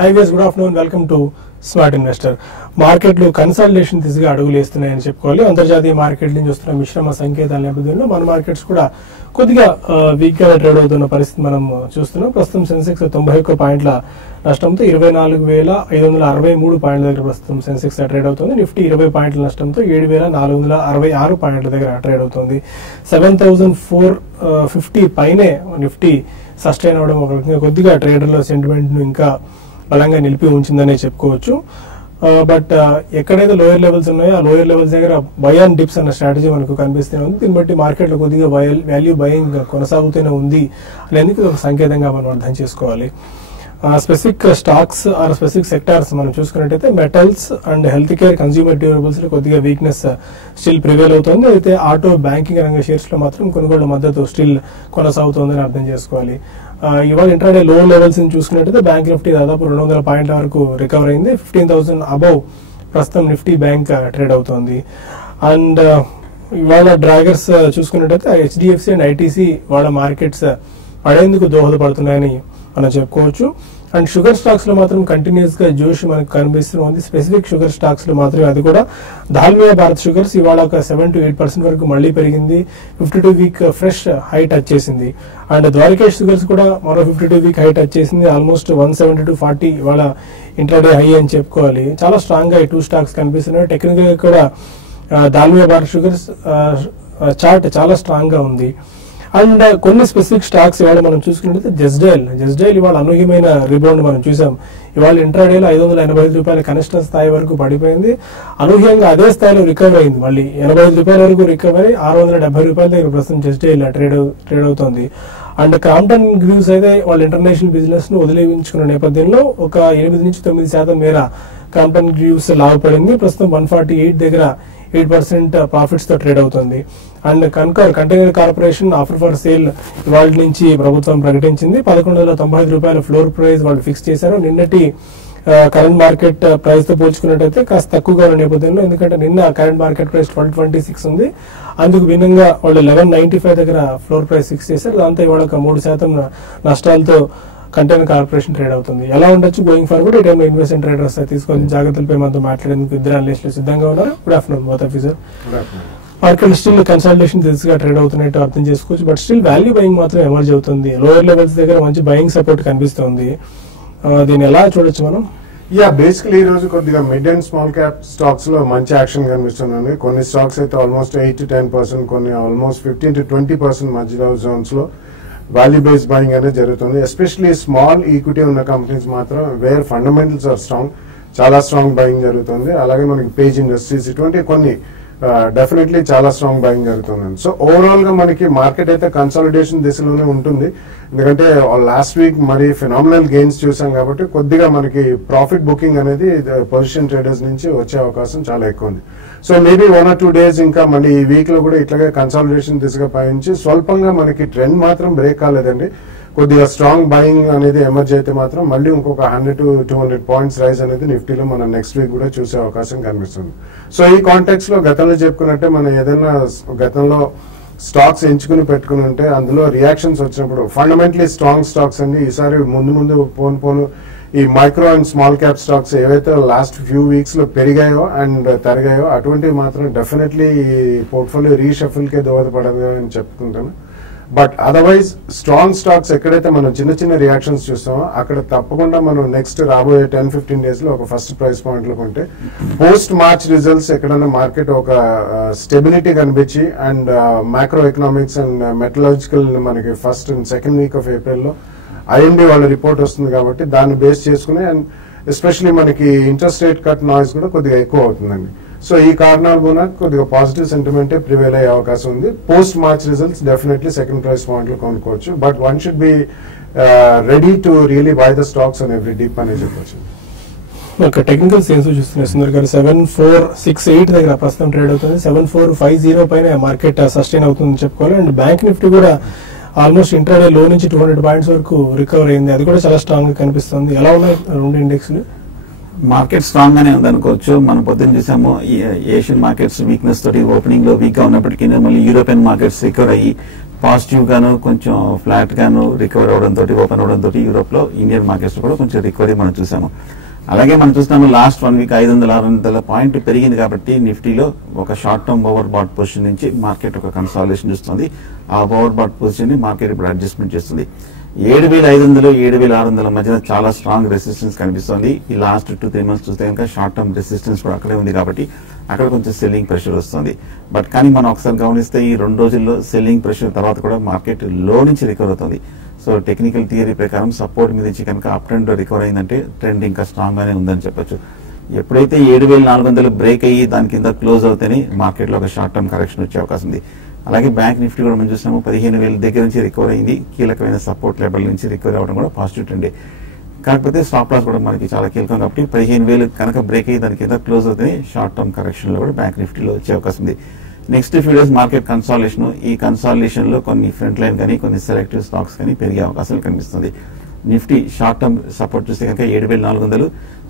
Hi guys, good afternoon. Welcome to smart investor. మార్కెట్లు consolidation దిశగా అడుగులు వేస్తున్నాయని చెప్పుకోవాలి. అంతర్జాతీయ మార్కెట్ నుంచి వస్తున్న మిశ్రమ సంకేతాల నేపథ్యంలో మన మార్కెట్స్ కూడా కొద్దిగా వీక్ గా ట్రేడ్ అవుతున్న పరిస్థితి మనం చూస్తున్నాం. ప్రస్తుతం సెన్సెక్స్ 91 పాయింట్ల నష్టంతో 24,563 పాయింట్ల దగ్గర ప్రస్తుతం సెన్సెక్స్ ట్రేడ్ అవుతుంది. నిఫ్టీ 20 పాయింట్ల నష్టంతో 7,466 పాయింట్ల దగ్గర ట్రేడ్ అవుతుంది. 7,450 పైనే నిఫ్టీ సస్టైన్ అవడం ఒక రకంగా కొద్దిగా ట్రేడర్ల సెంటిమెంట్ ను ఇంకా బలంగా నిలిపి ఉంచిందనే చెప్పుకోవచ్చు. బట్ ఎక్కడైతే లోయర్ లెవెల్స్ ఉన్నాయో ఆ లోయర్ లెవెల్స్ దగ్గర బై అండ్ డిప్స్ అన్న స్ట్రాటజీ మనకు కనిపిస్తూనే ఉంది. దీన్ని బట్టి మార్కెట్ లో కొద్దిగా వాల్యూ బయింగ్ కొనసాగుతూనే ఉంది అనేది ఒక సంకేతంగా మనం అర్థం చేసుకోవాలి. Specific stocks or specific sectors మనం చూసుకున్నట్టయితే metals and health care, consumer durables లో కొద్దిగా వీక్నెస్ స్టిల్ ప్రివేల్ అవుతుంది. అయితే ఆటో, బ్యాంకింగ్ రంగ షేర్స్ లో మాత్రం కొనుగోళ్ల మద్దతు స్టిల్ కొనసాగుతోందని అర్థం చేసుకోవాలి. ఇవాళ ఇంట్రాడే లో లెవెల్స్ చూసుకున్నట్టయితే బ్యాంక్ నిఫ్టీ దాదాపు 200 పాయింట్ల వరకు రికవర్ అయింది. 15,000 అబౌవ్ ప్రస్తుతం నిఫ్టీ బ్యాంక్ ట్రేడ్ అవుతోంది. అండ్ ఇవాళ డ్రాగర్స్ చూసుకున్నట్టయితే హెచ్డిఎఫ్సి అండ్ ఐటీసీ వాళ్ళ మార్కెట్స్ పడేందుకు దోహదపడుతున్నాయని మనం చెప్పుకోవచ్చు. అండ్ షుగర్ స్టాక్స్ లో మాత్రం కంటిన్యూస్ గా జోష్ మనకు కనిపిస్తుంది. స్పెసిఫిక్ షుగర్ స్టాక్స్ లో మాత్రమే, అది కూడా దాల్మియా భారత్ షుగర్స్ ఇవాళ ఒక 7 to 8% వరకు మళ్లీ పెరిగింది. 52 వీక్ ఫ్రెష్ హై టచ్ చేసింది. అండ్ ద్వారకేష్ షుగర్స్ కూడా మరో 52 వీక్ హై టచ్ చేసింది. ఆల్మోస్ట్ 170 to 40 ఇవాళ ఇంట్రాడే హై అని చెప్పుకోవాలి. చాలా స్ట్రాంగ్ గా ఈ 2 స్టాక్స్ కనిపిస్తున్నాయి. టెక్నికల్ గా కూడా దాల్మియా భారత్ షుగర్స్ చార్ట్ చాలా స్ట్రాంగ్ గా ఉంది. అండ్ కొన్ని స్పెసిఫిక్ స్టాక్స్ ఇవాళ మనం చూసుకున్నట్లయితే జస్డైల్ ఇవాళ అనూహ్యమైన రిబౌండ్ మనం చూసాం. ఇవాళ ఇంట్రాడేలో 585 రూపాయల కనిష్ట స్థాయి వరకు పడిపోయింది. అనూహ్యంగా అదే స్థాయిలో రికవర్ అయింది. మళ్ళీ 85 రూపాయల వరకు రికవరీ 670 రూపాయల దగ్గర ప్రస్తుతం జస్డైల్ ట్రేడ్ అవుతోంది. అండ్ క్రాంప్టన్ గ్రీవ్స్ అయితే వాళ్ళ ఇంటర్నేషనల్ బిజినెస్ ను వదిలించుకున్న నేపథ్యంలో ఒక 8 నుంచి 9% మేర క్రాంప్టన్ గ్రీవ్స్ లాభపడింది. ప్రస్తుతం 148 దగ్గర 8% ప్రాఫిట్స్ తో ట్రేడ్ అవుతుంది. And container corporation offer for sale ఇవాళ నుంచి ప్రభుత్వం ప్రకటించింది. 1195 రూపాయల ఫ్లోర్ ప్రైస్ వాళ్ళు ఫిక్స్ చేశారు. నిన్నటి కరెంట్ మార్కెట్ ప్రైస్ తో పోల్చుకున్నట్టయితే కాస్త తక్కువగా ఉన్న నేపథ్యంలో, ఎందుకంటే నిన్న కరెంట్ మార్కెట్ ప్రైస్ 1226 ఉంది. అందుకు భిన్నంగా వాళ్ళు 1195 దగ్గర ఫ్లోర్ ప్రైస్ ఫిక్స్ చేశారు. దాంతో ఇవాళ ఒక 3% నష్టాలతో కంటైనర్ కార్పొరేషన్ ట్రేడ్ అవుతుంది. ఎలా ఉండొచ్చు గోయింగ్ ఫార్వర్డ్? ఈ టైంలో ఇన్వెస్ట్మెంట్ ట్రేడర్స్ తీసుకోవాల్సిన జాగ్రత్తలపై మనతో మాట్లాడేందుకు ఇద్దరు అనలిస్టులు సిద్ధంగా ఉన్నారు. Good afternoon both of you sir. Market still consultation దిశగా ట్రేడ్ అవుతున్నట్టు అర్థం చేసుకోవచ్చు. బట్ స్టిల్ వాల్యూ బయింగ్ మాత్రం ఎమర్జ్ అవుతుంది. లోయర్ లెవెల్స్ దగ్గర మంచి బయింగ్ సపోర్ట్ కనిపిస్తుంది. దీన్ని ఎలా చూడొచ్చు మనం? బేసికలీ ఈ రోజు కొద్దిగా mid and small cap stocks లో మంచి యాక్షన్ కనిపిస్తుంది. కొన్ని స్టాక్స్ అయితే ఆల్మోస్ట్ 8 to 10%, కొన్ని ఆల్మోస్ట్ 15 to 20% మధ్య జోన్స్ లో వాల్యూ బేస్డ్ బయింగ్ అనేది జరుగుతుంది. ఎస్పెషలీ స్మాల్ ఈక్విటీ ఉన్న కంపెనీస్ మాత్రం వేర్ ఫండమెంటల్స్ ఆర్ స్ట్రాంగ్, చాలా స్ట్రాంగ్ బయింగ్ జరుగుతుంది. అలాగే మనకి పేజ్ ఇండస్ట్రీస్ ఇటువంటి కొన్ని డెఫినెట్లీ చాలా స్ట్రాంగ్ బయింగ్ జరుగుతుంది. సో ఓవరాల్ గా మనకి మార్కెట్ అయితే కన్సాలిడేషన్ దిశలోనే ఉంటుంది. ఎందుకంటే లాస్ట్ వీక్ మరి ఫినామినల్ గెయిన్స్ చూసాం కాబట్టి కొద్దిగా మనకి ప్రాఫిట్ బుకింగ్ అనేది పొజిషన్ ట్రేడర్స్ నుంచి వచ్చే అవకాశం చాలా ఎక్కువ ఉంది. సో మేబీ 1 or 2 days ఇంకా మళ్ళీ ఈ వీక్ లో కూడా ఇట్లాగే కన్సాలిడేషన్ దిశగా పయనించి స్వల్పంగా మనకి ట్రెండ్ మాత్రం బ్రేక్ కాలేదండి. కొద్దిగా స్ట్రాంగ్ బయింగ్ అనేది ఎమర్జ్ అయితే మాత్రం మళ్ళీ ఇంకొక 100 to 200 పాయింట్స్ రైజ్ అనేది నిఫ్టీలో మనం నెక్స్ట్ వీక్ కూడా చూసే అవకాశం కనిపిస్తుంది. సో ఈ కాంటెక్స్ లో గతంలో చెప్పుకున్నట్టే మనం ఏదైనా గతంలో స్టాక్స్ ఎంచుకుని పెట్టుకుని ఉంటే అందులో రియాక్షన్స్ వచ్చినప్పుడు ఫండమెంటలీ స్ట్రాంగ్ స్టాక్స్ అన్ని ఈసారి ముందు పోను ఈ micro and small cap stocks ఏవైతే లాస్ట్ ఫ్యూ వీక్స్ లో పెరిగాయో అండ్ తరిగాయో అటువంటివి మాత్రం డెఫినెట్లీ ఈ పోర్ట్ఫోలియో రీషఫుల్ కే దోహదపడదు అని చెప్పుకుంటాను. బట్ అదర్వైజ్ స్ట్రాంగ్ స్టాక్స్ ఎక్కడైతే మనం చిన్న రియాక్షన్స్ చూస్తామో అక్కడ తప్పకుండా మనం నెక్స్ట్ రాబోయే 10-15 days లో ఒక ఫస్ట్ ప్రైస్ పాయింట్ లో కొంటే పోస్ట్ మార్చ్ రిజల్ట్స్ ఎక్కడైనా మార్కెట్ ఒక స్టెబిలిటీ కనిపించి and micro economics and meteorological మనకి first and second week of April లో ఐఎండి వాళ్ళ రిపోర్ట్ వస్తుంది కాబట్టి దాన్ని బేస్ చేసుకుని అండ్ ఎస్పెషలీ మనకి ఇంట్రెస్ట్ రేట్ కట్ నాయిస్ కూడా కొద్దిగా ఎక్కువ అవుతుందండి. సో ఈ కారణాల వల్ల కొద్దిగా పాజిటివ్ సెంటిమెంటే ప్రివేల్ అయ్యే అవకాశం ఉంది. Post March results definitely second price point లో కొనుక్కోవచ్చు. But one should be ready to really by the stocks on every dip అని చెప్పొచ్చు. ఒక టెక్నికల్ సెన్స్ చూస్తున్నాయి సుందర్ గారు. 7468 దగ్గర ప్రస్తుతం ట్రేడ్ అవుతుంది. 7450 పైన మార్కెట్ సస్టైన్ అవుతుంది చెప్పుకోవాలి. అండ్ బ్యాంక్ నిఫ్టీ కూడా ఆల్మోస్ట్ ఇంట్రాడే లో నుంచి 200 పాయింట్స్ వరకు రికవర్ అయింది. అది కూడా చాలా స్ట్రాంగ్ గా కనిపిస్తుంది. ఎలా ఉన్నాయి రెండు ఇండెక్స్? మార్కెట్ స్ట్రాంగ్ గానే ఉందనుకోవచ్చు. మనం పొద్దున్న చూసాము ఏషియన్ మార్కెట్స్ వీక్నెస్ తోటి ఓపెనింగ్ లో వీక్ గా ఉన్నప్పటికీ మళ్ళీ యూరోపియన్ మార్కెట్స్ రికవర్ అయ్యి పాజిటివ్ గాను కొంచెం ఫ్లాట్ గాను రికవర్ అవడంతో ఓపెన్ అవడంతో యూరోప్ లో ఇండియన్ మార్కెట్స్ కూడా కొంచెం రికవరీ మనం చూసాము. అలాగే మనం చూస్తున్నాము లాస్ట్ 1 వీక్ 500-600 పాయింట్ పెరిగింది కాబట్టి నిఫ్టీలో ఒక short term over bat position నుంచి మార్కెట్ ఒక కన్సాలిడేషన్ చూస్తుంది. ఆ ఓవర్ బాట్ పొజిషన్ ని మార్కెట్ ఇప్పుడు అడ్జస్ట్మెంట్ చేస్తుంది. 7,500 7,600 మధ్యన చాలా స్ట్రాంగ్ రెసిస్టెన్స్ కనిపిస్తుంది. ఈ లాస్ట్ 2-3 మంత్స్ చూస్తే కనుక షార్ట్ టర్మ్ రెసిస్టెన్స్ కూడా అక్కడే ఉంది కాబట్టి అక్కడ కొంచెం సెల్లింగ్ ప్రెషర్ వస్తుంది. బట్ కానీ మనం ఒకసారి గమనిస్తే ఈ 2 రోజుల్లో సెల్లింగ్ ప్రెషర్ తర్వాత కూడా మార్కెట్ లో నుంచి రికవర్ అవుతుంది. సో టెక్నికల్ థియరీ ప్రకారం సపోర్ట్ మీద ఇచ్చి కనుక అప్ ట్రెండ్ రికవర్ అయిందంటే ట్రెండ్ ఇంకా స్ట్రాంగ్ గానే ఉందని చెప్పొచ్చు. ఎప్పుడైతే 7,400 బ్రేక్ అయ్యి దాని కింద క్లోజ్ అవుతేనే మార్కెట్ లో ఒక షార్ట్ టర్మ్ కరెక్షన్ వచ్చే అవకాశం ఉంది. అలాగే బ్యాంక్ నిఫ్టీ కూడా మనం చూసాము 15,000 దగ్గర నుంచి రికవర్ అయింది. కీలకమైన సపోర్ట్ లెవెల్ నుంచి రికవర్ అవ్వడం కూడా పాజిటివ్ ట్రెండే. కాకపోతే స్టాప్ లాస్ కూడా మనకి చాలా కీలకం కాబట్టి 15,000 కనుక బ్రేక్ అయ్యి దాని కింద క్లోజ్ అవుతేనే షార్ట్ టర్మ్ కరెక్షన్ లో కూడా బ్యాంక్ నిఫ్టీలో వచ్చే అవకాశం ఉంది. Next few days market consolidation, ఈ కన్సాలిడేషన్ లో కొన్ని ఫ్రంట్ లైన్ కానీ కొన్ని సెలెక్టివ్ స్టాక్స్ కానీ పెరిగే అవకాశాలు కనిపిస్తుంది. నిఫ్టీ షార్ట్ టర్మ్ సపోర్ట్ చూస్తే కనుక 7,400,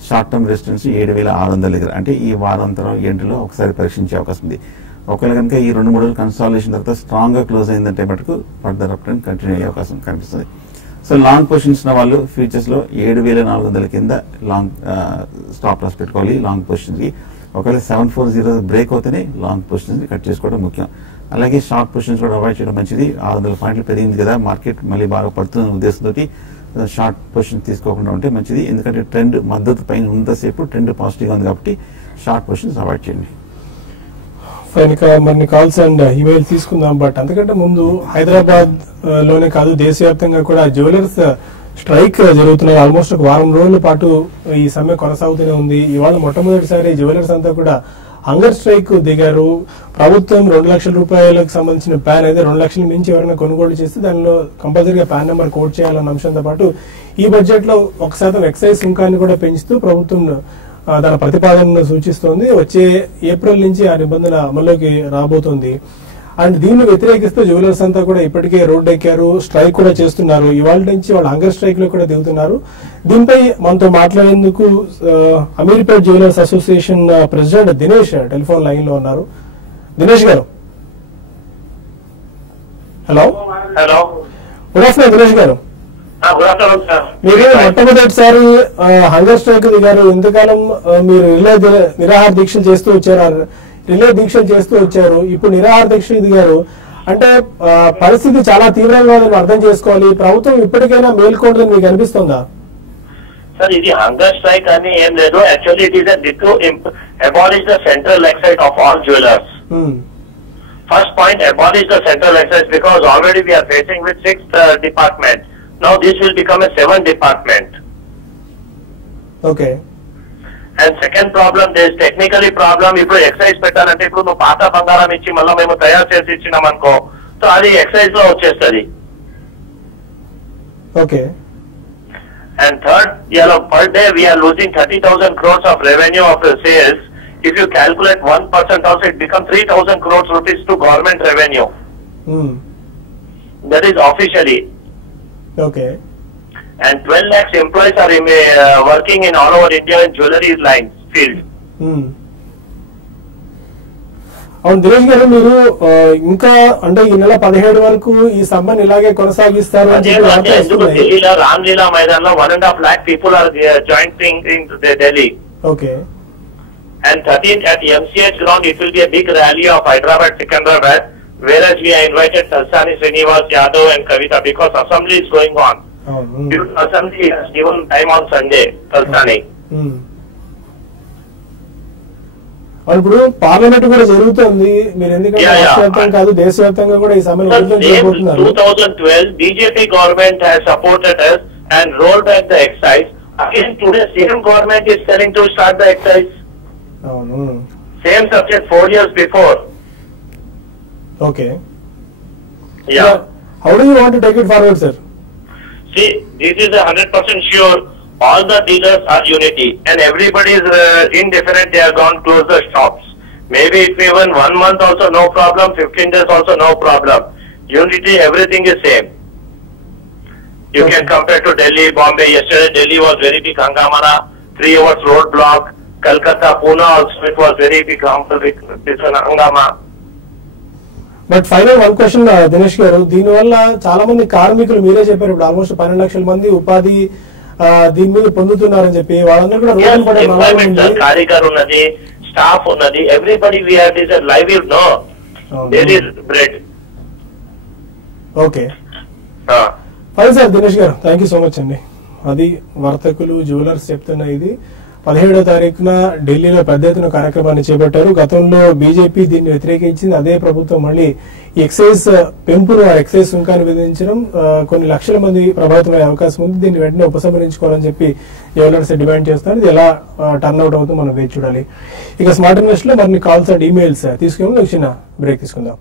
షార్ట్ టర్మ్ రెసిస్టెన్స్ 7,600 దగ్గర, అంటే ఈ వారాంతరం ఎండ్లో ఒకసారి పరీక్షించే అవకాశం ఉంది. ఒకవేళ కనుక ఈ 2-3 రోజులు కన్సాలిడేషన్ తర్వాత స్ట్రాంగ్ గా క్లోజ్ అయిందంటే మటుకు ఫర్దర్ అప్ ట్రెండ్ కంటిన్యూ అయ్యే అవకాశం కనిపిస్తుంది. సో లాంగ్ పొజిషన్స్ ఉన్న వాళ్ళు ఫ్యూచర్స్ లో 7,400 కింద లాంగ్ స్టాప్ లాస్ పెట్టుకోవాలి లాంగ్ పొజిషన్స్ కి. ఒకవేళ 740 బ్రేక్ అవుతేనే లాంగ్ పొజిషన్స్ కట్ చేసుకోవడం ముఖ్యం. అలాగే షార్ట్ పొజిషన్స్ కూడా అవాయిడ్ చేయడం మంచిది. 600 పాయింట్లు పెరిగింది కదా, మార్కెట్ మళ్ళీ బాగా పడుతున్న ఉద్దేశంతో షార్ట్ పొజిషన్ తీసుకోకుండా ఉంటే మంచిది. ఎందుకంటే ట్రెండ్ మద్దతు పైన ఉన్నంతసేపు ట్రెండ్ పాజిటివ్ గా ఉంది కాబట్టి షార్ట్ పొజిషన్స్ అవాయిడ్ చేయండి. ఫైన్, ఇక మరిన్ని కాల్స్ అండ్ ఇమెయిల్ తీసుకుందాం. బట్ అంతకంటే ముందు హైదరాబాద్ లోనే కాదు దేశవ్యాప్తంగా కూడా జ్యువెలర్స్ స్ట్రైక్ జరుగుతున్నాయి. ఆల్మోస్ట్ ఒక వారం రోజుల పాటు ఈ సమ్మె కొనసాగుతూనే ఉంది. ఇవాళ మొట్టమొదటిసారి జ్యువెలర్స్ అంతా కూడా హంగర్ స్ట్రైక్ దిగారు. ప్రభుత్వం 2 లక్షల రూపాయలకు సంబంధించిన ప్యాన్ అయితే 2 లక్షల మించి ఎవరైనా కొనుగోలు చేస్తే దానిలో కంపల్సరీగా ప్యాన్ నెంబర్ కోడ్ చేయాలన్న అంశంతో పాటు ఈ బడ్జెట్ లో 1% ఎక్సైజ్ సుంకాన్ని కూడా పెంచుతూ ప్రభుత్వం తన ప్రతిపాదనను సూచిస్తోంది. వచ్చే ఏప్రిల్ నుంచి ఆ నిబంధన అమల్లోకి రాబోతోంది. అండ్ దీన్ని వ్యతిరేకిస్తూ జ్యువెలర్స్ అంతా కూడా ఇప్పటికే రోడ్డు ఎక్కారు, స్ట్రైక్ కూడా చేస్తున్నారు. ఇవాళ నుంచి వాళ్ళు హంగర్ స్ట్రైక్ లో కూడా దిగుతున్నారు. దీనిపై మనతో మాట్లాడేందుకు Ameerpet jewellers association president Dinesh telephone line లో ఉన్నారు. Dinesh garu, hello. Hello, good afternoon Dinesh garu. Good afternoon sir. మీరు మొట్టమొదటిసారి హంగర్ స్ట్రైక్ దిగారు. ఇంతకాలం మీరు నిరాహార దీక్షలు చేస్తూ వచ్చారు, రిలే దీక్షలు చేస్తూ వచ్చారు. ఇప్పుడు నిరాహార దీక్షలు దిగారు అంటే పరిస్థితి చాలా తీవ్రంగా ఉందని అర్థం చేసుకోవాలి. ప్రభుత్వం ఇప్పటికైనా మేల్కొంటుందని మీకు అనిపిస్తుందా? సార్, ఇది హంగర్ స్ట్రైక్ అని ఏం లేదు. Actually it is to abolish the central excise of all jewellers. First point, abolish the central excise because already we are facing with 6th department. Now this will become a 7th department. Okay. And second problem, there is technically problem. ఇప్పుడు excise పెట్టాలంటే ఇప్పుడు నువ్వు పాత బంగారం ఇచ్చి మళ్ళీ మేము తయారు చేసి ఇచ్చినాం అనుకో, సో అది ఎక్సైజ్ లో వచ్చేస్తుంది. Okay. And third, per day we are losing 30,000 crores of revenue of sales. If you calculate 1% also, it becomes 3,000 crores rupees to government revenue. That is officially. Okay. And 12 lakhs employees are working in all over India in jewelry lines field. అవును దినేష్ గారు, మీరు ఇంకా అంటే ఈ నెల 17 వరకు ఈ సమ్మెను ఇలాగే కొనసాగిస్తారు అని ఢిల్లీలో రామ్లీలా మైదాన్ లో 1.5 lakh people are joining in Delhi. Okay. And 13th at MCH ground it will be a big rally of Hyderabad, Secunderabad, whereas we are invited Talsani Srinivas Yadav and Kavita because assembly is going on. Assembly has given time on Sunday, Talsani. ఇప్పుడు parliament కూడా జరుగుతుంది. మీరు ఎందుకంటే రాష్ట్రవ్యాప్తంగా కాదు దేశవ్యాప్తంగా కూడా ఈ సమ్మెను 2012 BJP government has supported us and rolled back the excise. Again today same government is telling to start the excise. Same subject 4 years before. Okay. Yeah. How do you want to take it forward, sir? See, this is 100% sure. All the dealers are unity and everybody is indifferent. They are gone close the shops. Maybe it may even 1 month also no problem, 15 days also no problem. Unity, everything is same. You can compare to Delhi, Bombay. Yesterday Delhi was very big hangamana, 3 hours road block. Kolkata, Pune also it was very big hangama. But final one question Dinesh గారు, దీనివల్ల చాలా మంది కార్మికులు మీరే చెప్పారు ఇప్పుడు almost 12 లక్షల మంది ఉపాధి దీని మీద పొందుతున్నారని చెప్పి వాళ్ళందరూ కూడా రోడ్డు పడే ప్రమాదం ఉంది. కారిగర్ ఉన్నది, స్టాఫ్ ఉన్నది, everybody we have this livelihood no there is bread. Okay fine sir Dinesh గారు, థ్యాంక్ యూ సో మచ్ అండి. అది వర్తకులు జ్యువెలర్స్ చెప్తున్న ఇది 17వ తారీఖున ఢిల్లీలో పెద్ద ఎత్తున కార్యక్రమాన్ని చేపట్టారు. గతంలో బీజేపీ దీన్ని వ్యతిరేకించింది. అదే ప్రభుత్వం మళ్ళీ ఈ ఎక్సైజ్ పెంపును, ఎక్సైజ్ సుంకాన్ని విధించడం కొన్ని లక్షల మంది ప్రభావితమయ్యే అవకాశం ఉంది. దీన్ని వెంటనే ఉపసంహరించుకోవాలని చెప్పి జ్యువెలర్స్ డిమాండ్ చేస్తున్నారు. ఇది ఎలా టర్న్ అవుట్ అవుతుందో మనం వేచి చూడాలి. ఇక స్మార్ట్ ఇన్వెస్ట్ లో మరిన్ని కాల్స్ అండ్ ఈమెయిల్స్ తీసుకుని ఒక చిన్న బ్రేక్ తీసుకుందాం.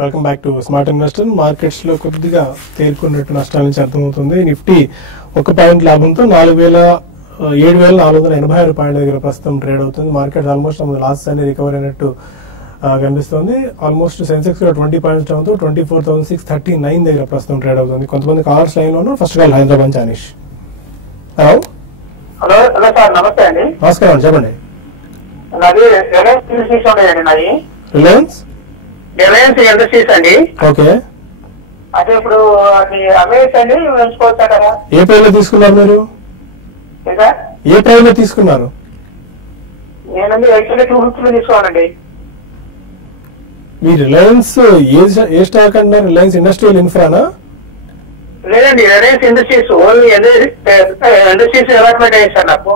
Welcome back to smart investor. Markets లో కొద్దిగా తేరుకున్నట్టు నష్టాల నుంచి అర్థమవుతుంది. నిఫ్టీ 1 పాయింట్ లాభంతో 7,486 పాయింట్ల దగ్గర ప్రస్తుతం ట్రేడ్ అవుతుంది. మార్కెట్ ఆల్మోస్ట్ లాస్ట్ అన్ని రికవర్ అయినట్టు కనిపిస్తుంది. ఆల్మోస్ట్ సెన్సెక్స్ 20 పాయింట్స్ డౌన్ తో 24,639 దగ్గర ప్రస్తుతం ట్రేడ్ అవుతుంది. కొంతమంది కాలర్స్ లైన్ లో ఉన్నారు. First call Hyderabad Chanish. Hello hello hello sir, నమస్తే అండి. నమస్కారం, చెప్పండి. నాది రిలయన్స్ ఇండస్ట్రీస్ ఉన్నాయండి. నాది రిలయన్స్ ఇండస్ట్రీస్ అండి. ఓకే, అదే ఇప్పుడు అది అవేస్ అండి ఉంచుకోవచ్చా కదా? ఏ ప్రైస్ లో తీసుకున్నారు మీరు? ఏ ప్రైస్ లో తీసుకున్నారు? నేనండి యాక్చువల్లీ 250 తీసుకోవాలండి. మీ రిలయన్స్ ఏ స్టాక్ అన్నారు? రిలయన్స్ ఇండస్ట్రియల్ ఇన్ఫ్రానా? లేదండి, Reliance industries only industries allotment అయ్యింది సార్ నాకు.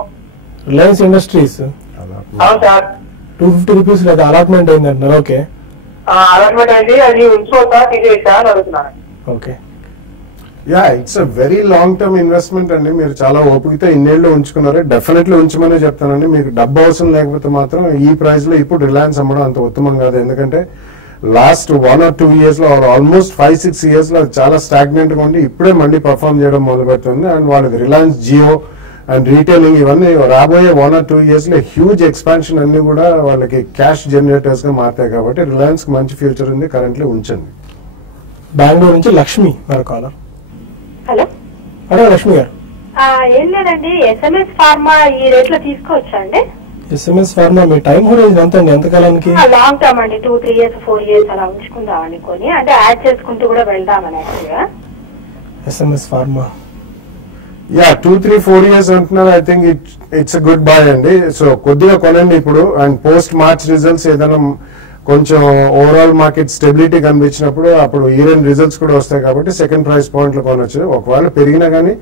రిలయన్స్ ఇండస్ట్రీస్ అవును సార్. 250 రూపీస్ లేదా అలాట్మెంట్ అయింది అంటున్నారు. ఓకే, అలాట్మెంట్ అయింది. అది ఉంచుకోవచ్చా తీసేసా అని అడుగుతున్నాను. Okay. Yeah, it's a very long term investment అండి. మీరు చాలా ఓపికతో ఇన్నేళ్లు ఉంచుకున్నారు. డెఫినెట్లీ ఉంచమనే చెప్తానండి. మీకు డబ్బు అవసరం లేకపోతే మాత్రం ఈ ప్రైస్ లో ఇప్పుడు రిలయన్స్ అమ్మడం అంత ఉత్తమం కాదు. ఎందుకంటే లాస్ట్ 1 or 2 years లో ఆల్మోస్ట్ 5-6 years లో చాలా స్టాగ్నెంట్ గా ఉండి ఇప్పుడే మళ్ళీ పర్ఫామ్ చేయడం మొదలు పెడుతుంది. అండ్ వాళ్ళది రిలయన్స్ జియో అండ్ రీటైలింగ్ ఇవన్నీ రాబోయే 1 or 2 years లో హ్యూజ్ ఎక్స్పాన్షన్ అన్ని కూడా వాళ్ళకి క్యాష్ జనరేటర్స్ గా మారుతాయి. కాబట్టి రిలయన్స్ కి మంచి ఫ్యూచర్ ఉంది. కరెంట్లీ ఉంచండి. బెంగళూరు నుంచి లక్ష్మి మరో కాలర్. హలో హలో లక్ష్మి గారు. ఏం లేదండి, ఎస్ఎంఎస్ ఫార్మా ఈ రేట్ లో తీసుకోవచ్చా అండి? ఎస్ఎంఎస్ ఫార్మా మీ టైం హోరైజన్ ఎంత అండి? ఎంతకాలానికి? లాంగ్ టర్మ్ అండి, 2-3 years 4 years అలా ఉంచుకుందామని కొని, అంటే యాడ్ చేసుకుంటూ కూడా వెళ్దామని యాక్చువల్గా. ఎస్ఎంఎస్ ఫార్మా యా 2-3-4 years అంటున్నారు. I think it's a good bye అండి. సో కొద్దిగా కొనండి ఇప్పుడు. అండ్ పోస్ట్ మార్చ్ రిజల్ట్స్ ఏదైనా కొంచెం ఓవరాల్ మార్కెట్ స్టెబిలిటీ కనిపించినప్పుడు అప్పుడు ఇయర్ ఎండ్ రిజల్ట్స్ కూడా వస్తాయి. కాబట్టి సెకండ్ ప్రైస్ పాయింట్ లో కొనొచ్చు. ఒకవేళ పెరిగినా కానీ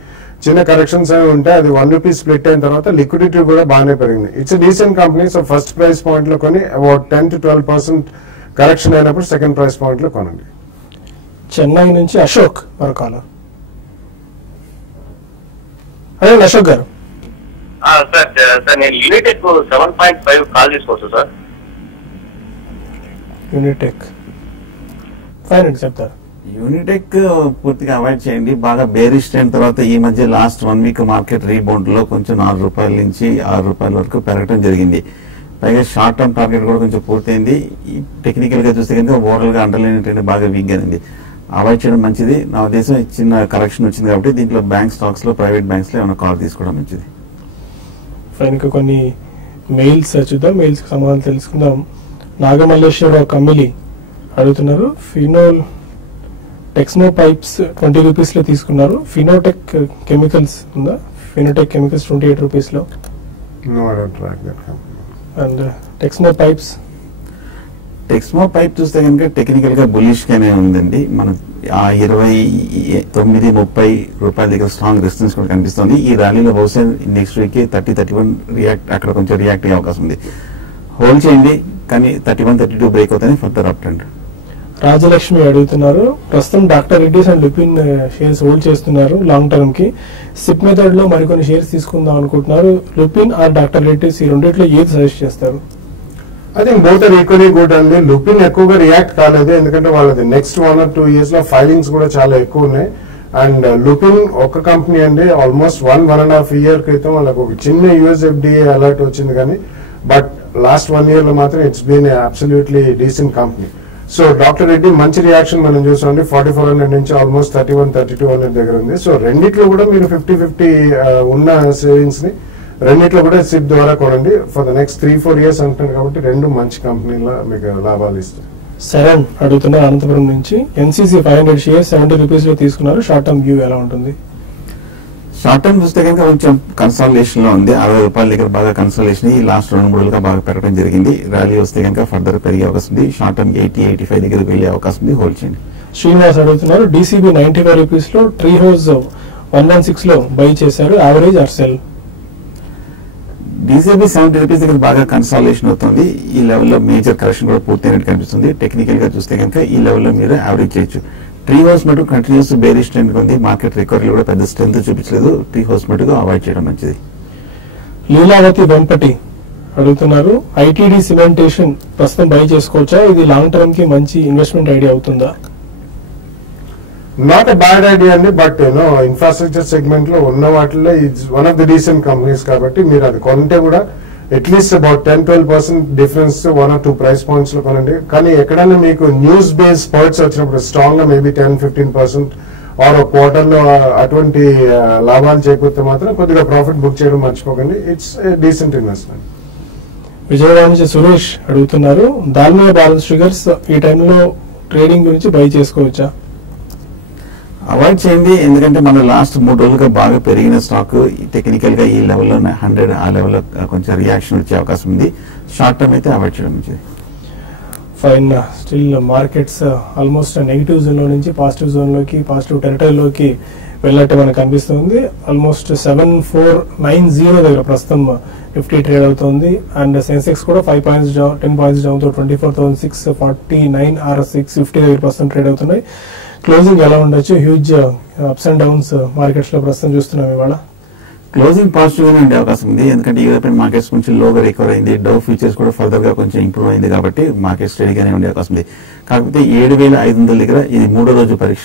చిన్న కరెక్షన్స్ అవి ఉంటాయి. అది ₹1 స్ప్లిట్ అయిన తర్వాత లిక్విడిటీ కూడా బాగానే పెరిగింది. It's decent company. So first price point లో కొని అబౌట్ 10-12% కరెక్షన్ అయినప్పుడు సెకండ్ ప్రైస్ పాయింట్ లో కొనండి. చెన్నై నుంచి అశోక్ మరో కాలర్. అదే అశోక్ గారు. సార్ నేను యూనిటెక్ 7.5 కాల్ తీసుకోవచ్చు సార్. యూనిటెక్ ఫైన్ అండి, చెప్తారు. యూనిటెక్ పూర్తిగా అవాయిడ్ చేయండి. బాగా బేరిష్ అయిన తర్వాత ఈ మధ్య లాస్ట్ 1 week మార్కెట్ రీబౌండ్ లో కొంచెం ₹4 నుంచి ₹6 వరకు పెరగడం జరిగింది. పైగా షార్ట్ టర్మ్ టార్గెట్ కూడా కొంచెం పూర్తయింది. టెక్నికల్ గా చూస్తే కనుక ఓవరాల్ గా అండర్లైన్ బాగా వీక్ అయింది. అవాయిడ్ చేయడం మంచిది. నా ఉద్దేశం చిన్న కరెక్షన్ వచ్చింది కాబట్టి దీంట్లో బ్యాంక్ స్టాక్స్ లో, ప్రైవేట్ బ్యాంక్స్ లో ఏమైనా కాల్ తీసుకోవడం మంచిది. ఫైన్. ఇంకా కొన్ని మెయిల్స్ చూద్దాం, మెయిల్స్ కి సమాధానం తెలుసుకుందాం. నాగమల్లేశ్వరరావు కమ్మిలి అడుగుతున్నారు, ఫినోల్ టెక్స్మో పైప్స్ 20 రూపీస్ లో తీసుకున్నారు. ఫినోటెక్ కెమికల్స్ ఉందా? ఫినోటెక్ కెమికల్స్ 28 రూపీస్ లో. And Texmo pipes Texmo pipe చూస్తే కనుక టెక్నికల్ గా బులిష్ గానే ఉందండి. మనం ఆ 29-30 రూపాయల దగ్గర స్ట్రాంగ్ రెసిస్టెన్స్ కూడా కనిపిస్తుంది. ఈ ర్యాలీలో బహుశా నెక్స్ట్ వీక్ 30-31 అక్కడ కొంచెం రియాక్ట్ అయ్యే అవకాశం ఉంది. హోల్డ్ చేయండి, కానీ 31-32 బ్రేక్ అవుతాయి ఫర్దర్ అప్ ట్రెండ్. రాజలక్ష్మి అడుగుతున్నారు, ప్రస్తుతం doctor Reddy's and Lupin shares hold చేస్తున్నారు లాంగ్ టర్మ్ కి. సిప్ మెథడ్ లో మరికొన్ని షేర్స్ తీసుకుందాం అనుకుంటున్నారు. లుపిన్ ఆర్ డాక్టర్ రెడ్డిస్ ఈ రెండిట్లో ఏది సజెస్ట్ చేస్తారు? I think both are equally good అండి. లుపిన్ ఎక్కువగా రియాక్ట్ కాలేదు, ఎందుకంటే వాళ్ళది నెక్స్ట్ 1 or 2 years లో ఫైలింగ్స్ కూడా చాలా ఎక్కువ ఉన్నాయి. అండ్ లుపిన్ ఒక కంపెనీ అండి, ఆల్మోస్ట్ 1.5 year క్రితం వాళ్ళకి ఒక చిన్న USFDA అలర్ట్ వచ్చింది, కానీ బట్ లాస్ట్ 1 year లో మాత్రం it's been absolutely decent company. So doctor Reddy మంచి రియాక్షన్ మనం చూసామండి, 4400 నుంచి ఆల్మోస్ట్ 31-3200 దగ్గర ఉంది. సో రెండిట్లో కూడా మీరు 50-50 ఉన్న సేవింగ్స్ ని రెండిట్లో కూడా సిప్ ద్వారా కొనండి. ఫర్ ద నెక్స్ట్ 3-4 years అంటున్నారు కాబట్టి రెండు మంచి కంపెనీల మీకు లాభాలు ఇస్తాయి. శరణ్ అడుగుతున్నారు అనంతపురం నుంచి, ఎన్సీసీ 500 షేర్స్ 70 రూపీస్ లో తీసుకున్నారు, షార్ట్ టర్మ్ వ్యూ ఎలా ఉంటుంది? షార్ట్ టర్మ్ చూస్తే కనుక కొంచెం కన్సాలిడేషన్ లో ఉంది. 60 రూపాయల దగ్గర బాగా కన్సాలిడేషన్ ఈ లాస్ట్ 2 మూడులుగా బాగా పెరగడం జరిగింది. ర్యాలీ వస్తే కనుక ఫర్దర్ పెరిగే అవకాశం ఉంది. షార్ట్ టర్మ్ 80-85 దగ్గరికి వెళ్ళే అవకాశం ఉంది, హోల్డ్ చేయండి. శ్రీనివాస్ అడుగుతున్నారు, డీసీబీ 95 రూపీస్ లో ట్రీ హౌస్ 116 లో బై చేశారు, average are cell? DCB 70 rupees దగ్గర బాగా కన్సాలిడేషన్ అవుతుంది. ఈ లెవెల్లో మేజర్ కరెక్షన్ కూడా పూర్తయినట్టు కనిపిస్తుంది. టెక్నికల్ గా చూస్తే కనుక ఈ లెవెల్లో మీరు యావరేజ్ చేయొచ్చు. ట్రీ హౌస్ మటుకు కంటిన్యూస్ బేరిష్ ట్రెండ్ ఉంది. మార్కెట్ రికవరీ కూడా పెద్ద స్ట్రెంత్ చూపించలేదు. ట్రీ హౌస్ మటుకు అవాయిడ్ చేయడం మంచిది. లీలావతి వెంపటి అడుగుతున్నారు, ఐటీడీ సిమెంటేషన్ ప్రస్తుతం బై చేసుకోవచ్చా? ఇది లాంగ్ టర్మ్ కి మంచి ఇన్వెస్ట్మెంట్ ఐడియా అవుతుందా? నాట్ ఎ బ్యాడ్ ఐడియా అండి, బట్ ఇన్ఫ్రాస్ట్రక్చర్ సెగ్మెంట్ లో ఉన్న వాటిలో it's one of the decent companies కాబట్టి మీరు అది కొంటే కూడా at least about 10-12% difference 1 or 2 price points లో కొనండి. కానీ ఎక్కడైనా మీకు న్యూస్ బేస్ స్పర్ట్స్ వచ్చినప్పుడు స్ట్రాంగ్ గా మేబీ 10-15% ఆర్ ఒక క్వార్టర్ లో అటువంటి లాభాలు చేకూరితే మాత్రం కొద్దిగా ప్రాఫిట్ బుక్ చేయడం మర్చిపోకండి. It's decent investment. విజయవాడ నుంచి సురేష్ అడుగుతున్నారు, దాల్మియా బ్యాలెన్స్ షుగర్స్ ఈ టైంలో ట్రేడింగ్ గురించి బై చేసుకోవచ్చా? అవాయిడ్ చేయండి, ఎందుకంటే మన లాస్ట్ 3 రోజులుగా బాగా పెరిగిన స్టాక్ టెక్నికల్ గా ఈ లెవెల్లో 100 ఆ లెవెల్లో కొంచెం రియాక్షన్ వచ్చే అవకాశం ఉంది. షార్ట్ టర్మ్ అయితే అవాయిడ్ చేయడం మంచిది. Fine. Still markets almost negative zone లో నుంచి పాజిటివ్ జోన్ లోకి, పాజిటివ్ టెరిటరీలోకి వెళ్ళినట్టు మనకు కనిపిస్తుంది. ఆల్మోస్ట్ 7490 దగ్గర ప్రస్తుతం నిఫ్టీ ట్రేడ్ అవుతుంది. అండ్ సెన్సెక్స్ కూడా 5 పాయింట్స్ 10 పాయింట్స్ డౌన్ తో 24,649 ఆర్ 650 దగ్గర ప్రస్తుతం ట్రేడ్ అవుతున్నాయి. క్లోజింగ్ ఎలా ఉండొచ్చు? Huge ups and downs markets లో ప్రస్తుతం చూస్తున్నాం. ఇవాళ క్లోజింగ్ పాజిటివ్ గానే ఉండే అవకాశం ఉంది, ఎందుకంటే యూరోపియన్ మార్కెట్స్ కొంచెం లోగా రికవర్ అయింది. డౌ ఫ్యూచర్స్ కూడా ఫర్దర్ గా కొంచెం ఇంప్రూవ్ అయింది కాబట్టి మార్కెట్ స్టడీ గానే ఉండే అవకాశం ఉంది. కాకపోతే 7,500 దగ్గర ఇది 3వ రోజు పరీక్ష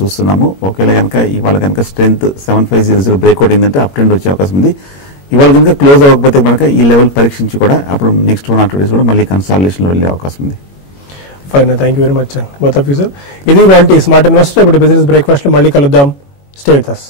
చూస్తున్నాము. ఒకవేళ కనుక ఇవాళ కనుక స్ట్రెంత్ 7500 బ్రేక్అవుట్ అయిందంటే అప్ ట్రెండ్ వచ్చే అవకాశం ఉంది. ఇవాళ కనుక క్లోజ్ అవ్వకపోతే కనుక ఈ లెవెల్ పరీక్షించి కూడా అప్పుడు నెక్స్ట్ 1 or 2 days కూడా మళ్ళీ కన్సాలిడేషన్ లో వెళ్లే అవకాశం ఉంది. Fine. Thank you very much both of you sir. ఇది వాటి స్మార్ట్ ఇన్వెస్టర్. ఇప్పుడు బిజినెస్ బ్రేక్ఫాస్ట్ లో మళ్ళీ కలుద్దాం. Stay with us.